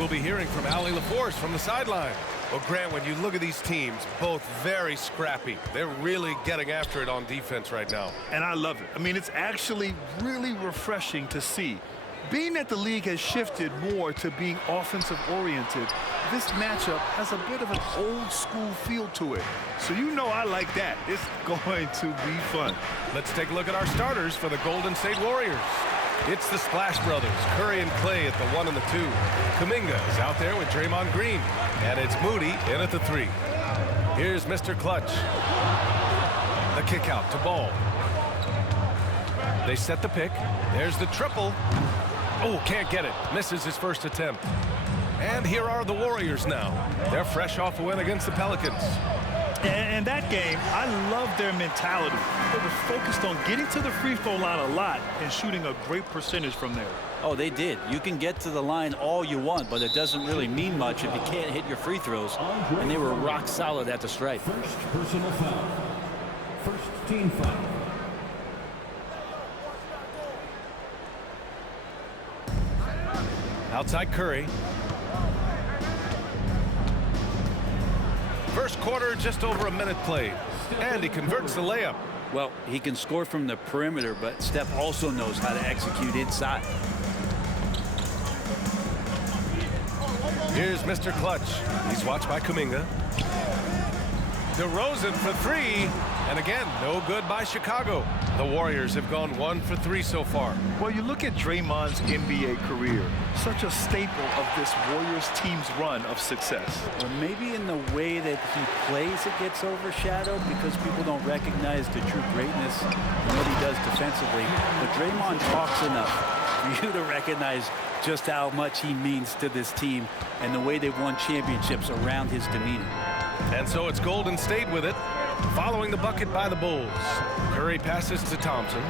we'll be hearing from Allie LaForce from the sideline. Well, Grant, when you look at these teams, both very scrappy. They're really getting after it on defense right now. And I love it. I mean, it's actually really refreshing to see. Being that the league has shifted more to being offensive-oriented, this matchup has a bit of an old-school feel to it. So you know I like that. It's going to be fun. Let's take a look at our starters for the Golden State Warriors. It's the Splash Brothers, Curry and Clay at the 1 and the 2. Kuminga is out there with Draymond Green. And it's Moody in at the 3. Here's Mr. Clutch. The kick out to Ball. They set the pick. There's the triple. Oh, can't get it. Misses his first attempt. And here are the Warriors now. They're fresh off a win against the Pelicans. And that game, I love their mentality. They were focused on getting to the free throw line a lot and shooting a great percentage from there. Oh, they did. You can get to the line all you want, but it doesn't really mean much if you can't hit your free throws. And they were rock solid at the stripe. First personal foul. First team foul. Outside Curry. First quarter, just over a minute played. And he converts the layup. Well, he can score from the perimeter, but Steph also knows how to execute inside. Here's Mr. Clutch. He's watched by Kuminga. DeRozan for 3. And again, no good by Chicago. The Warriors have gone 1 for 3 so far. Well, you look at Draymond's NBA career, such a staple of this Warriors team's run of success. Or maybe in the way that he plays it gets overshadowed because people don't recognize the true greatness and what he does defensively. But Draymond talks enough for you to recognize just how much he means to this team and the way they've won championships around his demeanor. And so it's Golden State with it, following the bucket by the Bulls. Curry passes to Thompson.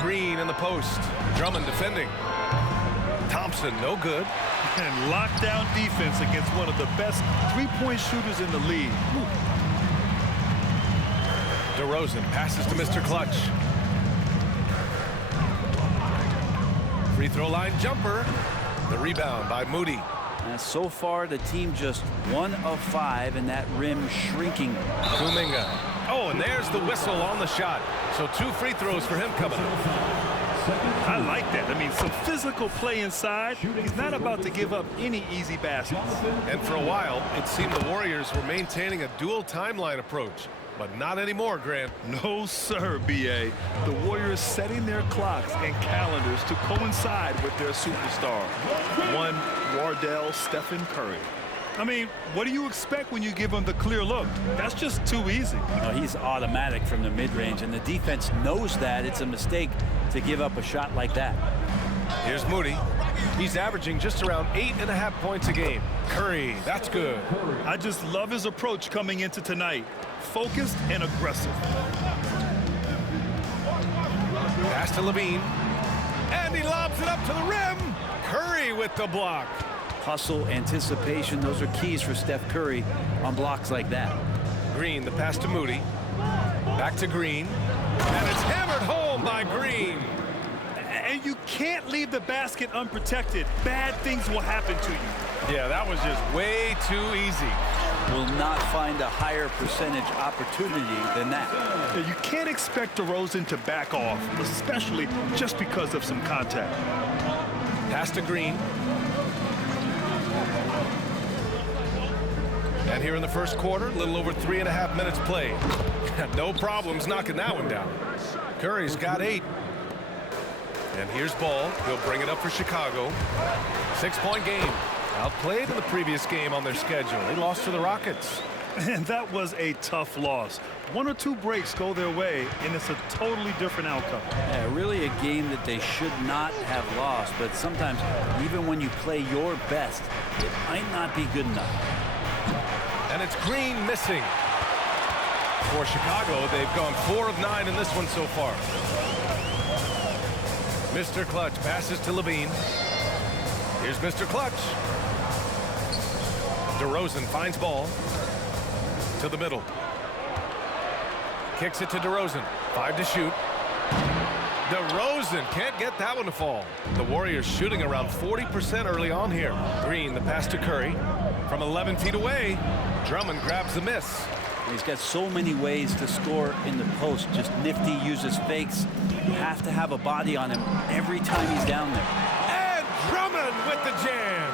Green in the post. Drummond defending. Thompson, no good. And lockdown defense against one of the best three-point shooters in the league. DeRozan passes to Mr. Clutch. Free throw line jumper. The rebound by Moody. So far, the team just 1 of 5, and that rim shrinking. Kuminga. Oh, and there's the whistle on the shot. So 2 free throws for him coming up. I like that. I mean, some physical play inside. He's not about to give up any easy baskets. And for a while, it seemed the Warriors were maintaining a dual timeline approach. But not anymore, Grant. No, sir, B.A. The Warriors setting their clocks and calendars to coincide with their superstar. One, Wardell Stephen Curry. I mean, what do you expect when you give him the clear look? That's just too easy. Oh, he's automatic from the mid-range, and the defense knows that. It's a mistake to give up a shot like that. Here's Moody. He's averaging just around 8.5 points a game. Curry, that's good. I just love his approach coming into tonight. Focused and aggressive. Pass to Levine. And he lobs it up to the rim. Curry with the block. Hustle, anticipation, those are keys for Steph Curry on blocks like that. Green, the pass to Moody. Back to Green. And it's hammered home by Green. And you can't leave the basket unprotected. Bad things will happen to you. Yeah, that was just way too easy. Will not find a higher percentage opportunity than that. You can't expect DeRozan to back off, especially just because of some contact. Pass to Green. And here in the first quarter, a little over 3.5 minutes played. No problems knocking that one down. Curry's got 8. And here's Ball. He'll bring it up for Chicago. 6-point game. Outplayed in the previous game on their schedule. They lost to the Rockets. And that was a tough loss. 1 or 2 breaks go their way, and it's a totally different outcome. Yeah, really a game that they should not have lost. But sometimes, even when you play your best, it might not be good enough. And it's Green missing. For Chicago, they've gone 4 of 9 in this one so far. Mr. Clutch passes to Levine. Here's Mr. Clutch. DeRozan finds Ball. To the middle. Kicks it to DeRozan. 5 to shoot. DeRozan can't get that one to fall. The Warriors shooting around 40% early on here. Green, the pass to Curry. From 11 feet away, Drummond grabs the miss. He's got so many ways to score in the post. Just nifty, uses fakes. You have to have a body on him every time he's down there. And Drummond with the jam.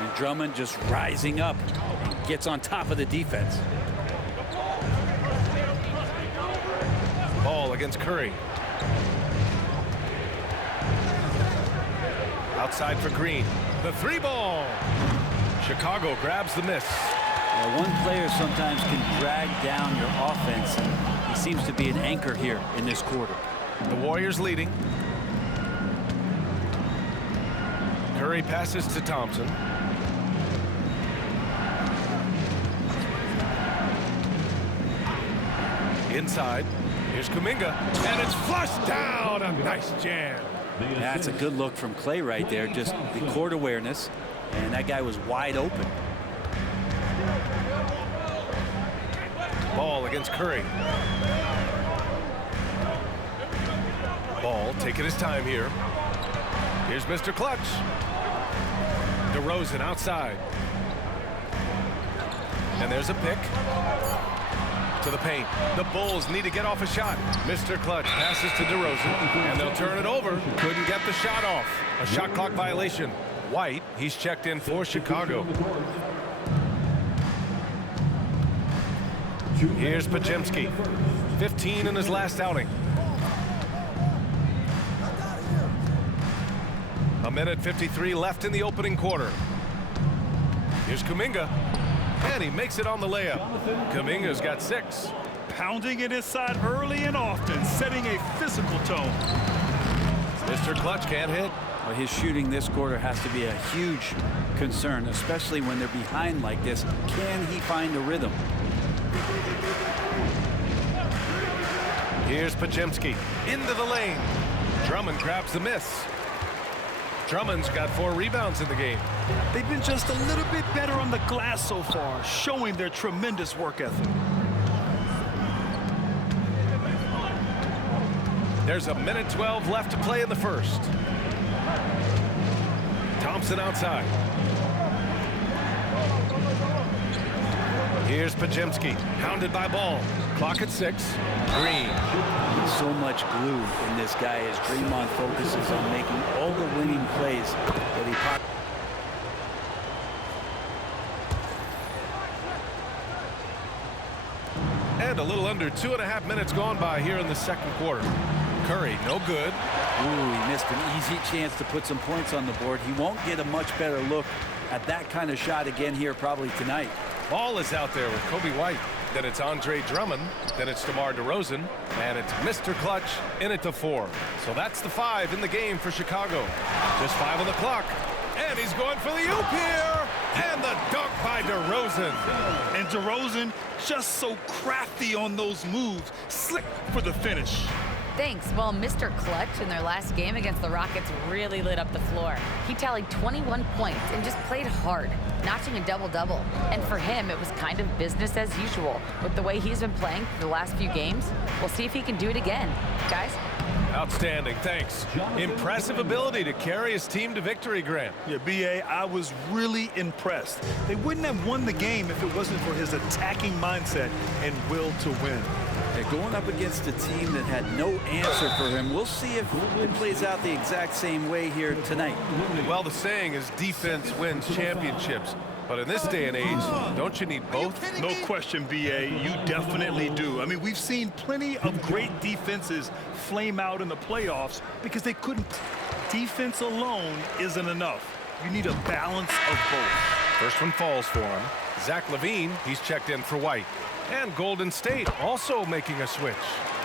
And Drummond just rising up and gets on top of the defense. Ball against Curry. Outside for Green. The three ball. Chicago grabs the miss. One player sometimes can drag down your offense, and he seems to be an anchor here in this quarter. The Warriors leading. Curry passes to Thompson. Inside. Here's Kuminga. And it's flushed down. A nice jam. That's a good look from Clay right there. Just the court awareness. And that guy was wide open. Ball against Curry. Ball taking his time here. Here's Mr. Clutch. DeRozan outside. And there's a pick. To the paint. The Bulls need to get off a shot. Mr. Clutch passes to DeRozan. And they'll turn it over. Couldn't get the shot off. A shot clock violation. White, he's checked in for Chicago. Here's Podziemski. 15 in his last outing. A minute 53 left in the opening quarter. Here's Kuminga. And he makes it on the layup. Kuminga's got 6. Pounding it inside early and often, setting a physical tone. Mr. Clutch can't hit. Well, his shooting this quarter has to be a huge concern, especially when they're behind like this. Can he find a rhythm? Here's Podziemski into the lane. Drummond grabs the miss. Drummond's got 4 rebounds in the game. They've been just a little bit better on the glass so far, showing their tremendous work ethic. There's a minute 12 left to play in the first. Thompson outside. Here's Podziemski, hounded by Ball. Clock at 6. Green. So much glue in this guy as Draymond focuses on making all the winning plays that he pops. And a little under 2.5 minutes gone by here in the second quarter. Curry, no good. Ooh, he missed an easy chance to put some points on the board. He won't get a much better look at that kind of shot again here probably tonight. Ball is out there with Kobe White. Then it's Andre Drummond. Then it's DeMar DeRozan. And it's Mr. Clutch in at the 4. So that's the 5 in the game for Chicago. Just 5 on the clock. And he's going for the oop here. And the dunk by DeRozan. And DeRozan just so crafty on those moves. Slick for the finish. Thanks. Well, Mr. Clutch in their last game against the Rockets really lit up the floor. He tallied 21 points and just played hard, notching a double-double. And for him, it was kind of business as usual. With the way he's been playing for the last few games, we'll see if he can do it again. Guys? Outstanding, thanks. Impressive ability to carry his team to victory, Grant. Yeah, B.A., I was really impressed. They wouldn't have won the game if it wasn't for his attacking mindset and will to win. They're going up against a team that had no answer for him. We'll see if it plays out the exact same way here tonight. Well, the saying is defense wins championships. But in this day and age, don't you need both? No question, B.A., you definitely do. I mean, we've seen plenty of great defenses flame out in the playoffs because they couldn't. Defense alone isn't enough. You need a balance of both. First one falls for him. Zach LaVine, he's checked in for White. And Golden State also making a switch.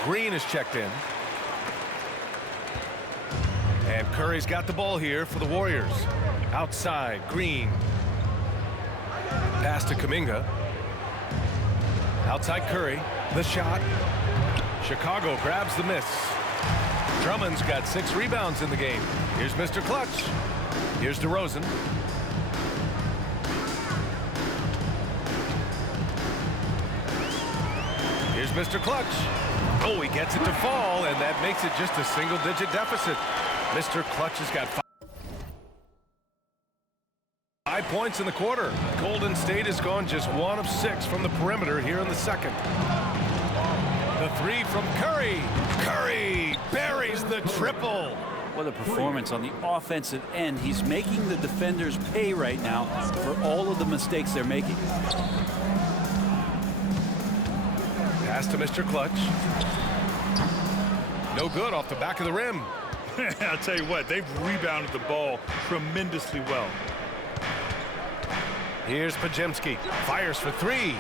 Green is checked in. And Curry's got the ball here for the Warriors. Outside, Green. Pass to Kuminga. Outside Curry. The shot. Chicago grabs the miss. Drummond's got 6 rebounds in the game. Here's Mr. Clutch. Here's DeRozan. Here's Mr. Clutch. Oh, he gets it to fall, and that makes it just a single-digit deficit. Mr. Clutch has got 5 points in the quarter. Golden State has gone just 1 of 6 from the perimeter here in the second. The three from Curry. Curry buries the triple. What a performance on the offensive end. He's making the defenders pay right now for all of the mistakes they're making. Pass to Mr. Clutch. No good off the back of the rim. I'll tell you what, they've rebounded the ball tremendously well. Here's Podziemski. Fires for 3.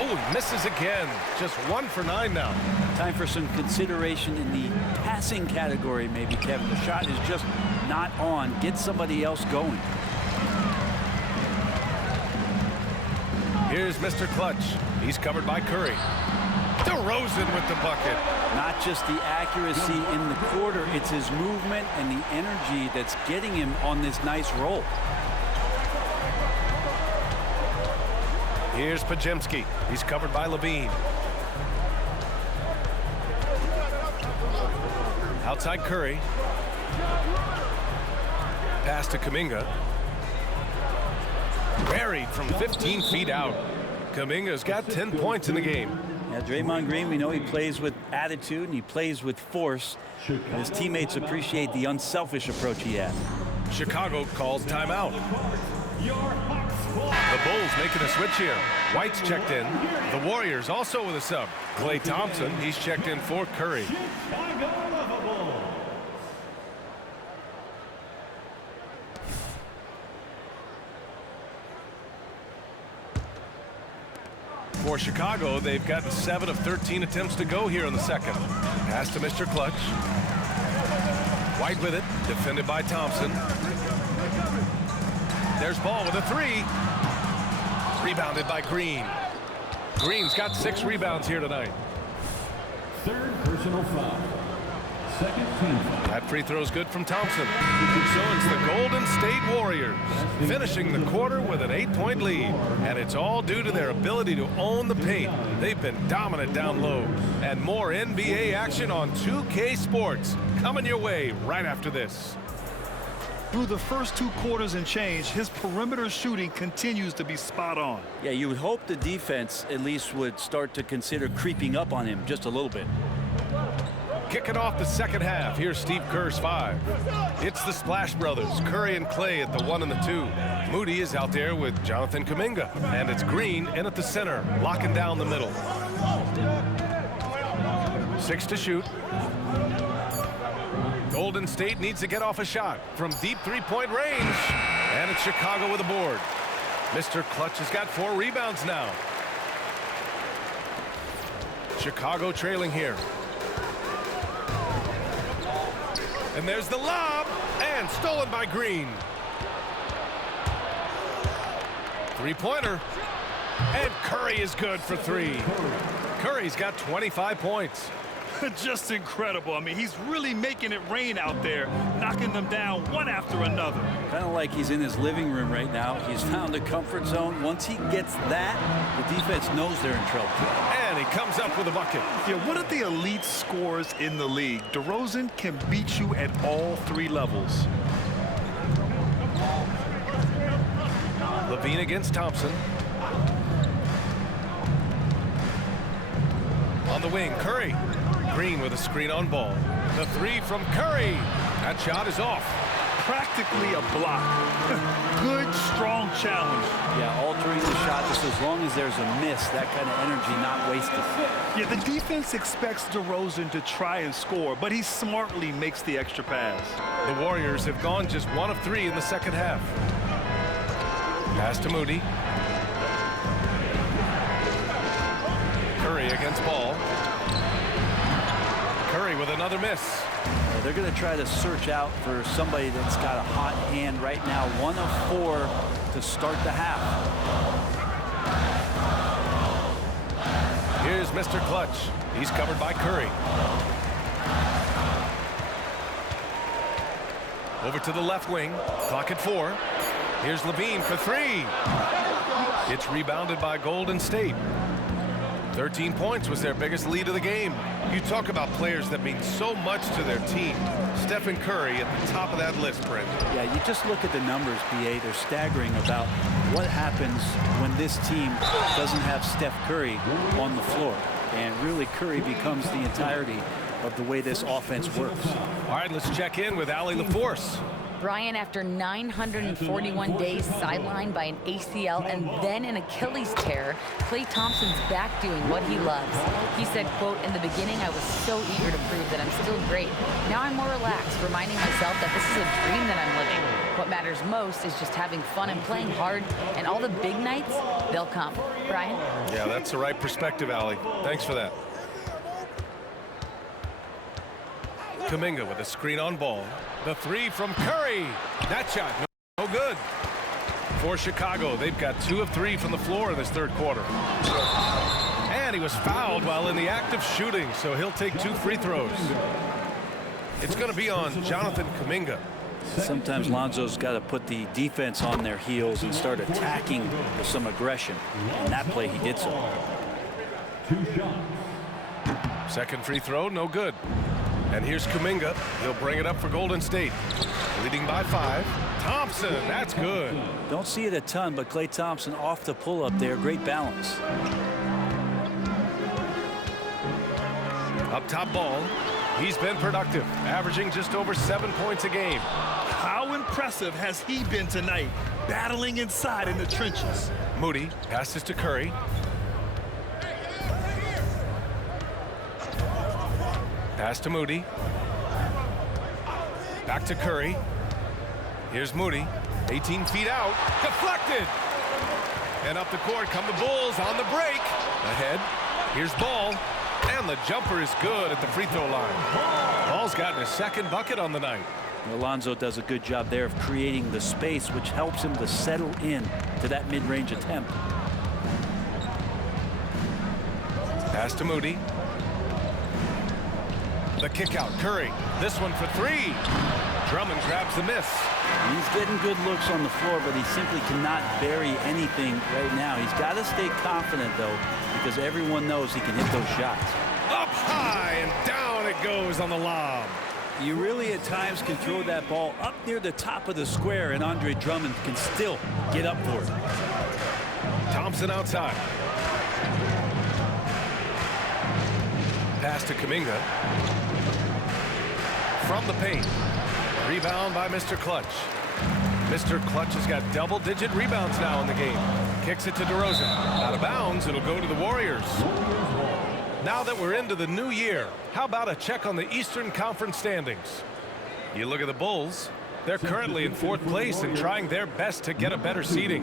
Oh, he misses again. Just 1 for 9 now. Time for some consideration in the passing category, maybe, Kevin. The shot is just not on. Get somebody else going. Here's Mr. Clutch. He's covered by Curry. DeRozan with the bucket. Not just the accuracy in the quarter, it's his movement and the energy that's getting him on this nice roll. Here's Podziemski. He's covered by Levine. Outside Curry. Pass to Kuminga. Buried from 15 feet out. Kuminga's got 10 points in the game. Yeah, Draymond Green, we know he plays with attitude and he plays with force. His teammates appreciate the unselfish approach he has. Chicago calls timeout. The Bulls making a switch here. White's checked in. The Warriors also with a sub. Klay Thompson, he's checked in for Curry. For Chicago, they've gotten 7 of 13 attempts to go here in the second. Pass to Mr. Clutch. White with it, defended by Thompson. There's Ball with a 3. Rebounded by Green. Green's got 6 rebounds here tonight. Third personal foul. Second team foul. That free throw's good from Thompson. So it's the Golden State Warriors finishing the quarter with an 8-point lead. And it's all due to their ability to own the paint. They've been dominant down low. And more NBA action on 2K Sports coming your way right after this. Through the first 2 quarters and change, his perimeter shooting continues to be spot on. Yeah, you would hope the defense at least would start to consider creeping up on him just a little bit. Kicking off the second half, here's Steve Kerr's 5. It's the Splash Brothers, Curry and Klay at the 1 and the 2. Moody is out there with Jonathan Kuminga. And it's Green in at the center, locking down the middle. 6 to shoot. Golden State needs to get off a shot from deep 3-point range. And it's Chicago with a board. Mr. Clutch has got 4 rebounds now. Chicago trailing here. And there's the lob, and stolen by Green. 3-pointer, and Curry is good for 3. Curry's got 25 points. Just incredible. I mean, he's really making it rain out there, knocking them down one after another. Kind of like he's in his living room right now. He's found a comfort zone. Once he gets that, the defense knows they're in trouble. And he comes up with a bucket. Yeah, one of the elite scorers in the league. DeRozan can beat you at all 3 levels. Levine against Thompson. On the wing, Curry. Green with a screen on Ball. The 3 from Curry. That shot is off. Practically a block. Good, strong challenge. Yeah, altering the shot just as long as there's a miss, that kind of energy not wasted. Yeah, the defense expects DeRozan to try and score, but he smartly makes the extra pass. The Warriors have gone just 1 of 3 in the second half. Pass to Moody. Curry against Ball. Curry with another miss. Yeah, they're going to try to search out for somebody that's got a hot hand right now. 1 of 4 to start the half. Here's Mr. Clutch. He's covered by Curry. Over to the left wing. Clock at 4. Here's Levine for 3. It's rebounded by Golden State. 13 points was their biggest lead of the game. You talk about players that mean so much to their team. Stephen Curry at the top of that list, Brent. Yeah, you just look at the numbers, BA. They're staggering about what happens when this team doesn't have Steph Curry on the floor. And really, Curry becomes the entirety of the way this offense works. All right, let's check in with Allie LaForce. Brian, after 941 days sidelined by an ACL and then an Achilles tear, Klay Thompson's back doing what he loves. He said, quote, "In the beginning, I was so eager to prove that I'm still great. Now I'm more relaxed, reminding myself that this is a dream that I'm living. What matters most is just having fun and playing hard, and all the big nights, they'll come." Brian? Yeah, that's the right perspective, Allie. Thanks for that. Kuminga with a screen on ball. The three from Curry. That shot, no good. For Chicago, they've got 2 of 3 from the floor in this third quarter. And he was fouled while in the act of shooting, so he'll take 2 free throws. It's going to be on Jonathan Kuminga. Sometimes Lonzo's got to put the defense on their heels and start attacking with some aggression. And that play, he did so. 2 shots. Second free throw, no good. And here's Kuminga. He'll bring it up for Golden State. Leading by 5. Thompson, that's good. Don't see it a ton, but Klay Thompson off the pull-up there. Great balance. Up top ball. He's been productive, averaging just over 7 points a game. How impressive has he been tonight, battling inside in the trenches? Moody passes to Curry. Pass to Moody. Back to Curry. Here's Moody. 18 feet out. Deflected. And up the court come the Bulls on the break. Ahead. Here's Ball. And the jumper is good at the free throw line. Ball's gotten his second bucket on the night. Alonzo does a good job there of creating the space, which helps him to settle in to that mid-range attempt. Pass to Moody. The kick out. Curry. This one for 3. Drummond grabs the miss. He's getting good looks on the floor, but he simply cannot bury anything right now. He's got to stay confident, though, because everyone knows he can hit those shots. Up high and down it goes on the lob. You really at times can throw that ball up near the top of the square, and Andre Drummond can still get up for it. Thompson outside. Pass to Kuminga. From the paint. Rebound by Mr. Clutch. Mr. Clutch has got double-digit rebounds now in the game. Kicks it to DeRozan. Out of bounds, it'll go to the Warriors. Now that we're into the new year, how about a check on the Eastern Conference standings? You look at the Bulls. They're currently in 4th place and trying their best to get a better seeding.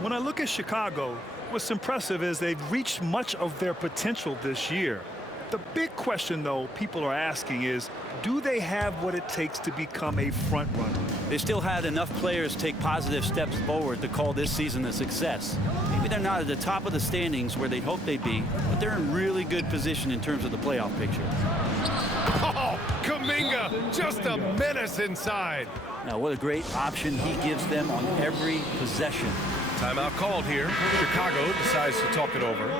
When I look at Chicago, what's impressive is they've reached much of their potential this year. The big question, though, people are asking is, do they have what it takes to become a front runner? They still had enough players take positive steps forward to call this season a success. Maybe they're not at the top of the standings where they hope they'd be, but they're in really good position in terms of the playoff picture. Oh, Kuminga, just a menace inside. Now, what a great option he gives them on every possession. Timeout called here. Chicago decides to talk it over.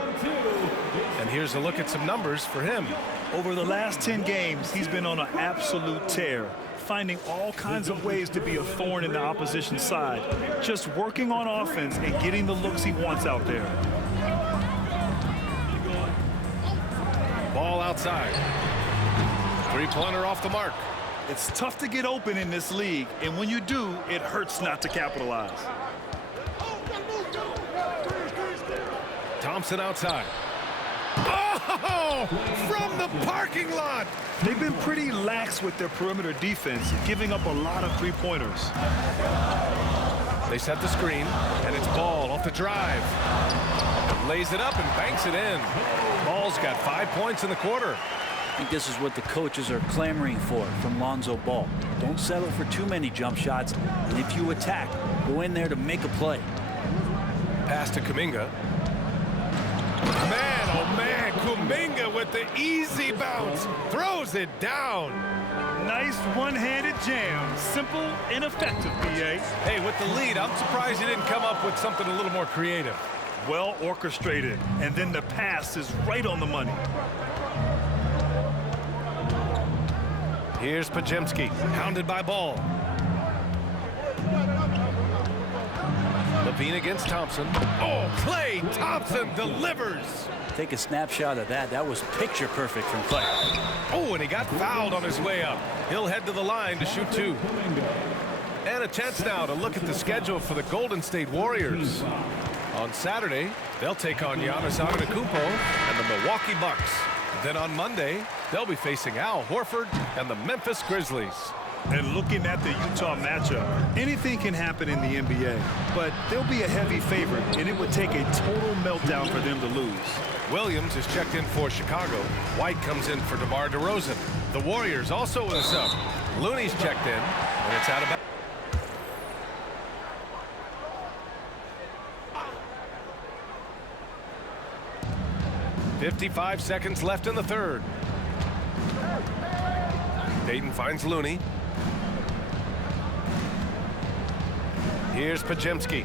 And here's a look at some numbers for him. Over the last 10 games, he's been on an absolute tear, finding all kinds of ways to be a thorn in the opposition side, just working on offense and getting the looks he wants out there. Ball outside. 3-pointer off the mark. It's tough to get open in this league, and when you do, it hurts not to capitalize. Thompson outside. Oh, from the parking lot. They've been pretty lax with their perimeter defense, giving up a lot of three-pointers. They set the screen, and it's Ball off the drive. Lays it up and banks it in. Ball's got 5 points in the quarter. I think this is what the coaches are clamoring for from Lonzo Ball. Don't settle for too many jump shots, and if you attack, go in there to make a play. Pass to Kuminga. Man, oh man, Kuminga with the easy bounce. Throws it down. Nice one-handed jam. Simple and effective, B.A. Hey, with the lead, I'm surprised he didn't come up with something a little more creative. well orchestrated, and then the pass is right on the money. Here's Podziemski, hounded by Ball. Levine against Thompson. Oh, Klay Thompson delivers. Take a snapshot of that. That was picture perfect from Klay. Oh, and he got fouled on his way up. He'll head to the line to shoot 2. And a chance now to look at the schedule for the Golden State Warriors. On Saturday, they'll take on Giannis Antetokounmpo and the Milwaukee Bucks. Then on Monday, they'll be facing Al Horford and the Memphis Grizzlies. And looking at the Utah matchup, anything can happen in the NBA, but they'll be a heavy favorite, and it would take a total meltdown for them to lose. Williams is checked in for Chicago. White comes in for DeMar DeRozan. The Warriors also with a sub. Looney's checked in, and it's out of bounds. 55 seconds left in the third. Dayton finds Looney. Here's Podziemski.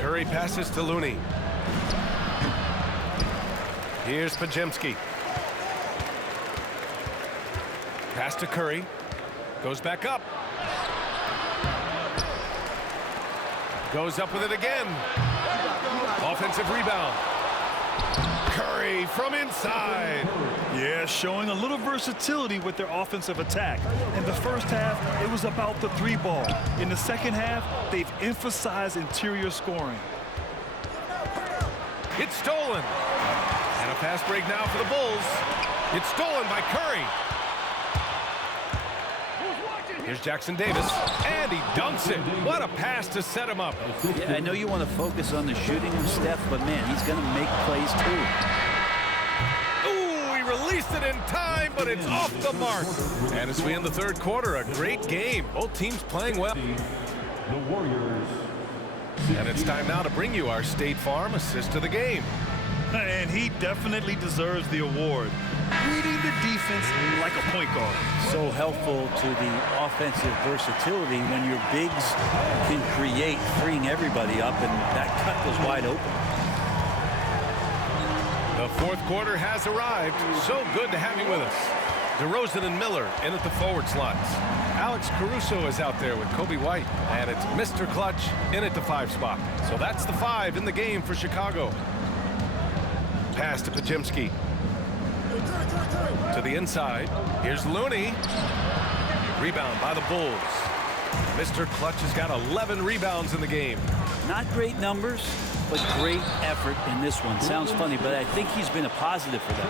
Curry passes to Looney. Here's Podziemski. Pass to Curry. Goes back up. Goes up with it again. Offensive rebound. Curry from inside. Yeah, showing a little versatility with their offensive attack. In the first half, it was about the 3-ball. In the second half, they've emphasized interior scoring. It's stolen. And a fast break now for the Bulls. It's stolen by Curry. Here's Jackson Davis, and he dunks it. What a pass to set him up. Yeah, I know you want to focus on the shooting of Steph, but man, he's going to make plays too. Ooh, he released it in time, but it's off the mark. And as we end the third quarter, a great game. Both teams playing well. The Warriors. And it's time now to bring you our State Farm assist of the game. And he definitely deserves the award. Reading the defense like a point guard. So helpful to the offensive versatility when your bigs can create, freeing everybody up, and that cut was wide open. The fourth quarter has arrived. So good to have you with us. DeRozan and Miller in at the forward slots. Alex Caruso is out there with Kobe White. And it's Mr. Clutch in at the 5 spot. So that's the 5 in the game for Chicago. Pass to Podziemski. To the inside. Here's Looney. Rebound by the Bulls. Mr. Clutch has got 11 rebounds in the game. Not great numbers, but great effort in this one. Sounds funny, but I think he's been a positive for them.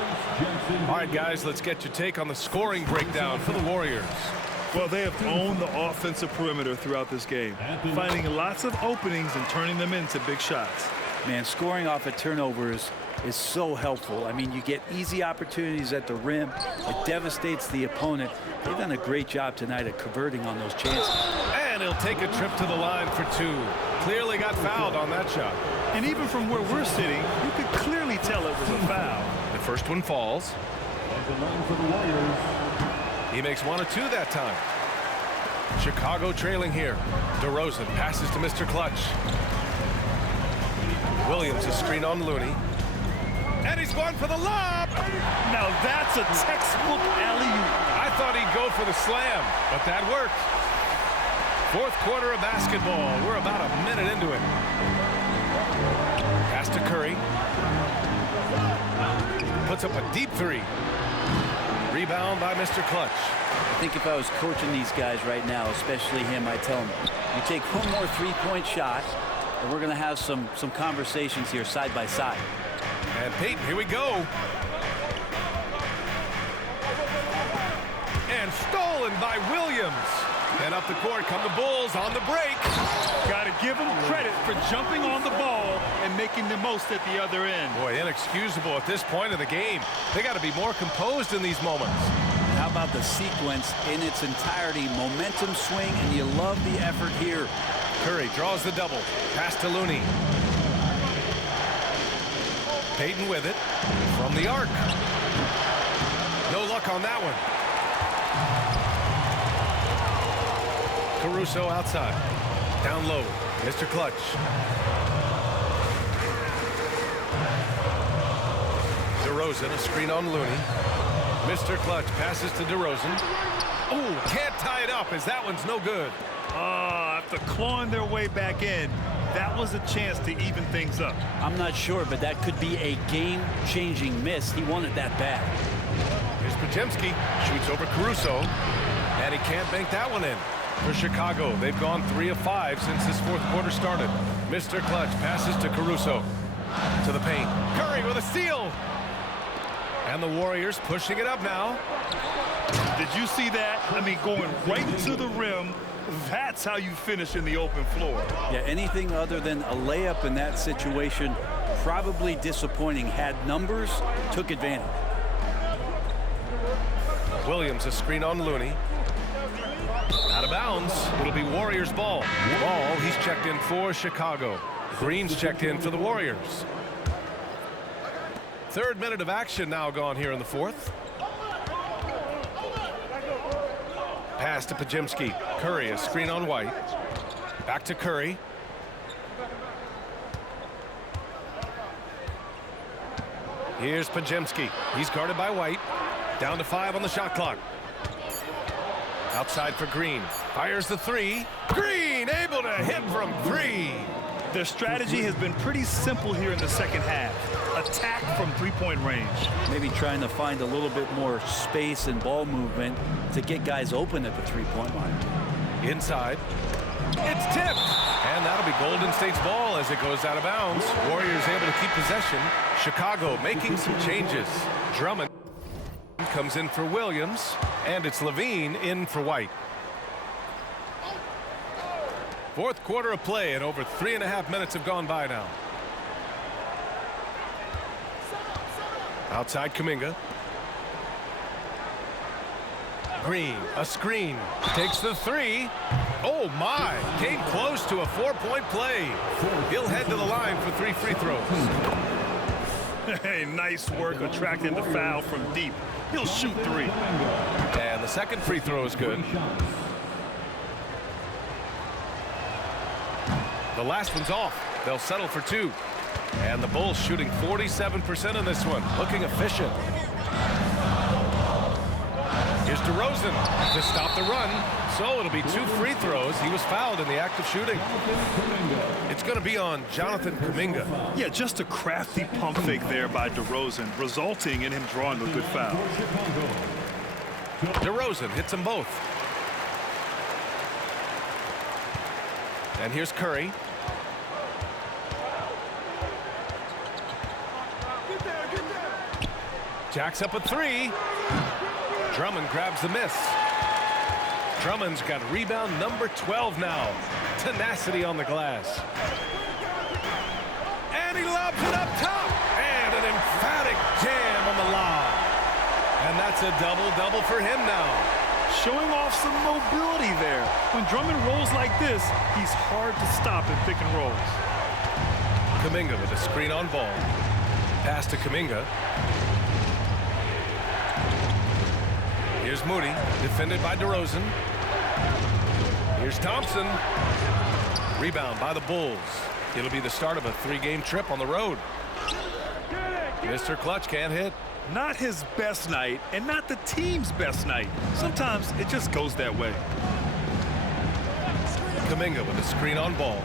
All right, guys, let's get your take on the scoring breakdown for the Warriors. Well, they have owned the offensive perimeter throughout this game, finding lots of openings and turning them into big shots. Man, scoring off of turnovers is so helpful. I mean, you get easy opportunities at the rim. It devastates the opponent. They've done a great job tonight at converting on those chances. And he'll take a trip to the line for 2. Clearly got fouled on that shot. And even from where we're sitting, you could clearly tell it was a foul. The first one falls. At the line for the Warriors. He makes 1 of 2 that time. Chicago trailing here. DeRozan passes to Mr. Clutch. Williams is screen on Looney. And he's going for the lob. Now that's a textbook alley-oop. I thought he'd go for the slam, but that worked. Fourth quarter of basketball. We're about a minute into it. Pass to Curry. Puts up a deep 3. Rebound by Mr. Clutch. I think if I was coaching these guys right now, especially him, I'd tell him, you take one more three-point shot, and we're going to have some conversations here side by side. And Peyton, here we go. And stolen by Williams. And up the court come the Bulls on the break. Got to give them credit for jumping on the ball and making the most at the other end. Boy, inexcusable at this point of the game. They got to be more composed in these moments. How about the sequence in its entirety? Momentum swing, and you love the effort here. Curry draws the double. Pass to Looney. Peyton with it from the arc. No luck on that one. Caruso outside. Down low. Mr. Clutch. DeRozan, a screen on Looney. Mr. Clutch passes to DeRozan. Oh, can't tie it up as that one's no good. After clawing their way back in, that was a chance to even things up. I'm not sure, but that could be a game-changing miss. He wanted that bad. Here's Podziemski, shoots over Caruso, and he can't bank that one in. For Chicago, they've gone 3 of 5 since this fourth quarter started. Mr. Clutch passes to Caruso. To the paint. Curry with a steal. And the Warriors pushing it up now. Did you see that? I mean, going right to the rim. That's how you finish in the open floor. Yeah, anything other than a layup in that situation, probably disappointing. Had numbers, took advantage. Williams, a screen on Looney. Out of bounds. It'll be Warriors ball. Ball, he's checked in for Chicago. Green's checked in for the Warriors. Third minute of action now gone here in the fourth. Pass to Podziemski. Curry, a screen on White. Back to Curry. Here's Podziemski. He's guarded by White. Down to 5 on the shot clock. Outside for Green. Fires the 3. Green able to hit from 3. Their strategy has been pretty simple here in the second half. Attack from three-point range. Maybe trying to find a little bit more space and ball movement to get guys open at the three-point line. Inside. It's tipped. And that'll be Golden State's ball as it goes out of bounds. Warriors able to keep possession. Chicago making some changes. Drummond comes in for Williams. And it's Levine in for White. Fourth quarter of play, and over 3.5 minutes have gone by now. Outside Kuminga. Green, a screen. Takes the 3. Oh my, came close to a 4-point play. He'll head to the line for 3 free throws. Hey, nice work attracting the foul from deep. He'll shoot 3. And the second free throw is good. The last one's off. They'll settle for 2. And the Bulls shooting 47% in this one. Looking efficient. Here's DeRozan to stop the run. So it'll be 2 free throws. He was fouled in the act of shooting. It's going to be on Jonathan Kuminga. Yeah, just a crafty pump fake there by DeRozan, resulting in him drawing a good foul. DeRozan hits them both. And here's Curry. Jacks up a 3. Drummond grabs the miss. Drummond's got rebound number 12 now. Tenacity on the glass. And he lobs it up top. And an emphatic jam on the lob. And that's a double-double for him now. Showing off some mobility there. When Drummond rolls like this, he's hard to stop in pick and rolls. Kuminga with a screen on ball. Pass to Kuminga. Here's Moody, defended by DeRozan. Here's Thompson. Rebound by the Bulls. It'll be the start of a 3-game trip on the road. Mr. Clutch can't hit. Not his best night, and not the team's best night. Sometimes it just goes that way. Kuminga with a screen on ball.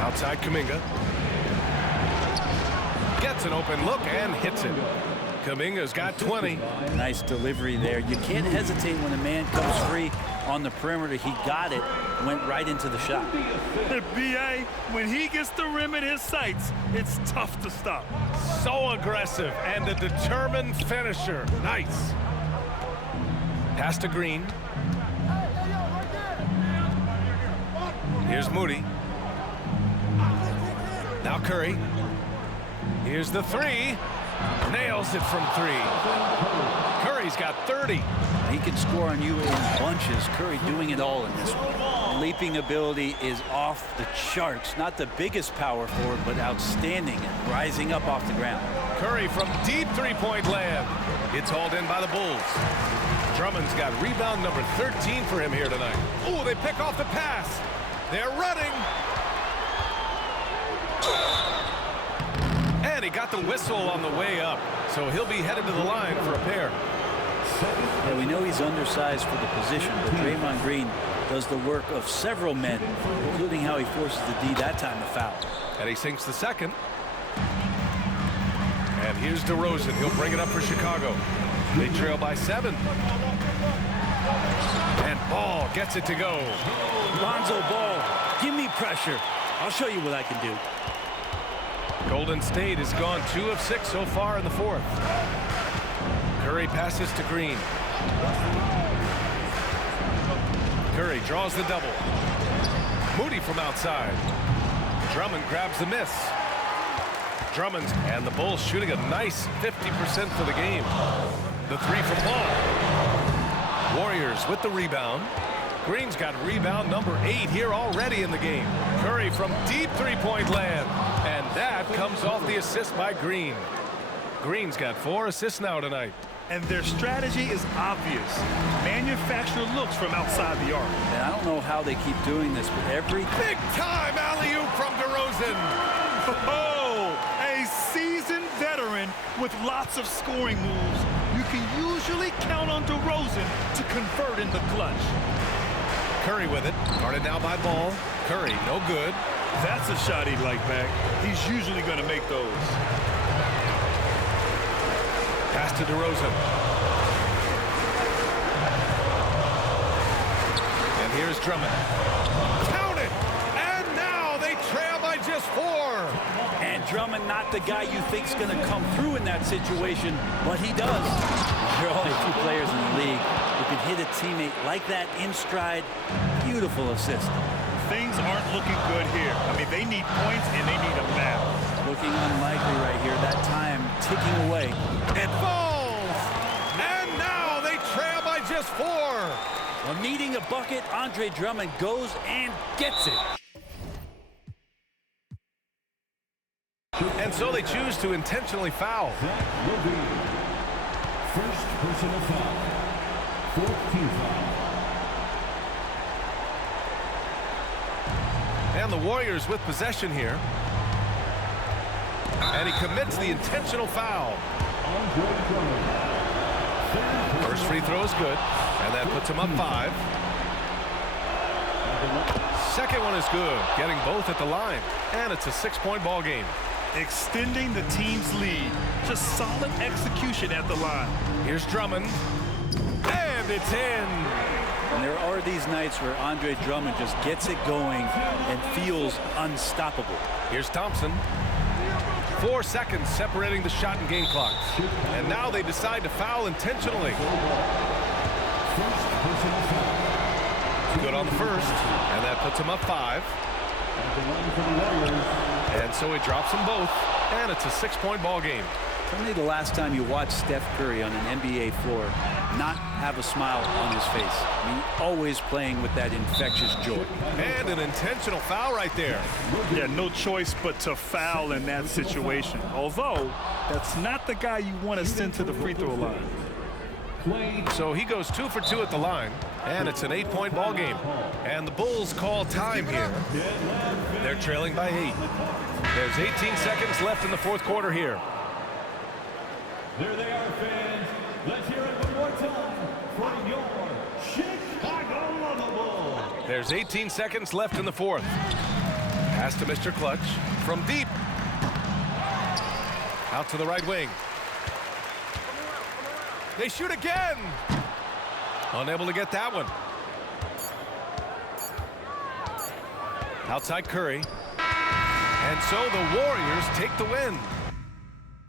Outside Kuminga. Gets an open look and hits it. Kuminga's got 20. Nice delivery there. You can't hesitate when a man comes free on the perimeter. He got it, went right into the shot. B.A., when he gets the rim in his sights, it's tough to stop. So aggressive and a determined finisher. Nice. Pass to Green. Here's Moody. Now Curry. Here's the 3. Nails it from 3. Curry's got 30. He can score on you in bunches. Curry doing it all in this one. Leaping ability is off the charts. Not the biggest power forward, but outstanding and rising up off the ground. Curry from deep 3-point land. It's hauled in by the Bulls. Drummond's got rebound number 13 for him here tonight. Oh, they pick off the pass. They're running. And he got the whistle on the way up. So he'll be headed to the line for a pair. Yeah, we know he's undersized for the position, but Draymond Green does the work of several men, including how he forces the D that time to foul. And he sinks the second. And here's DeRozan. He'll bring it up for Chicago. They trail by 7. And Ball gets it to go. Lonzo Ball, give me pressure. I'll show you what I can do. Golden State has gone 2 of 6 so far in the fourth. Curry passes to Green. Curry draws the double. Moody from outside. Drummond grabs the miss. Drummond and the Bulls shooting a nice 50% for the game. The 3 from Ball. Warriors with the rebound. Green's got rebound number 8 here already in the game. Curry from deep three-point land. And that comes off the assist by Green. Green's got 4 assists now tonight. And their strategy is obvious. Manufacture looks from outside the arc. And I don't know how they keep doing this, but every Big time alley-oop from DeRozan. Oh, a seasoned veteran with lots of scoring moves. You can usually count on DeRozan to convert in the clutch. Curry with it. Guarded now by Ball. Curry, no good. That's a shot he'd like back. He's usually going to make those. Pass to DeRozan. And here's Drummond. Count it! And now they trail by just 4. And Drummond, not the guy you think's going to come through in that situation, but he does. There are only 2 players in the league who can hit a teammate like that in stride. Beautiful assist. Things aren't looking good here. I mean, they need points and they need them now. Looking unlikely right here. That time ticking away. It falls! And now they trail by just 4. Well, needing a bucket, Andre Drummond goes and gets it. And so they choose to intentionally foul. That will be first personal foul. 14th foul. And the Warriors with possession here. And he commits the intentional foul. First free throw is good. And that puts him up 5. Second one is good. Getting both at the line. And it's a 6-point ball game. Extending the team's lead. Just solid execution at the line. Here's Drummond. And it's in. And there are these nights where Andre Drummond just gets it going and feels unstoppable. Here's Thompson. 4 seconds separating the shot and game clock. And now they decide to foul intentionally. Good on the first. And that puts him up 5. And so he drops them both. And it's a 6-point ball game. Tell me the last time you watched Steph Curry on an NBA floor not have a smile on his face. I mean, always playing with that infectious joy. And an intentional foul right there. Yeah, no choice but to foul in that situation. Although, that's not the guy you want to send to the free throw line. So he goes 2 for 2 at the line. And it's an 8-point ball game. And the Bulls call time here. They're trailing by 8. There's 18 seconds left in the fourth quarter here. There they are, fans. Let's hear it one more time for your Chicago Bulls. There's 18 seconds left in the fourth. Pass to Mr. Clutch from deep. Out to the right wing. They shoot again. Unable to get that one. Outside Curry. And so the Warriors take the win.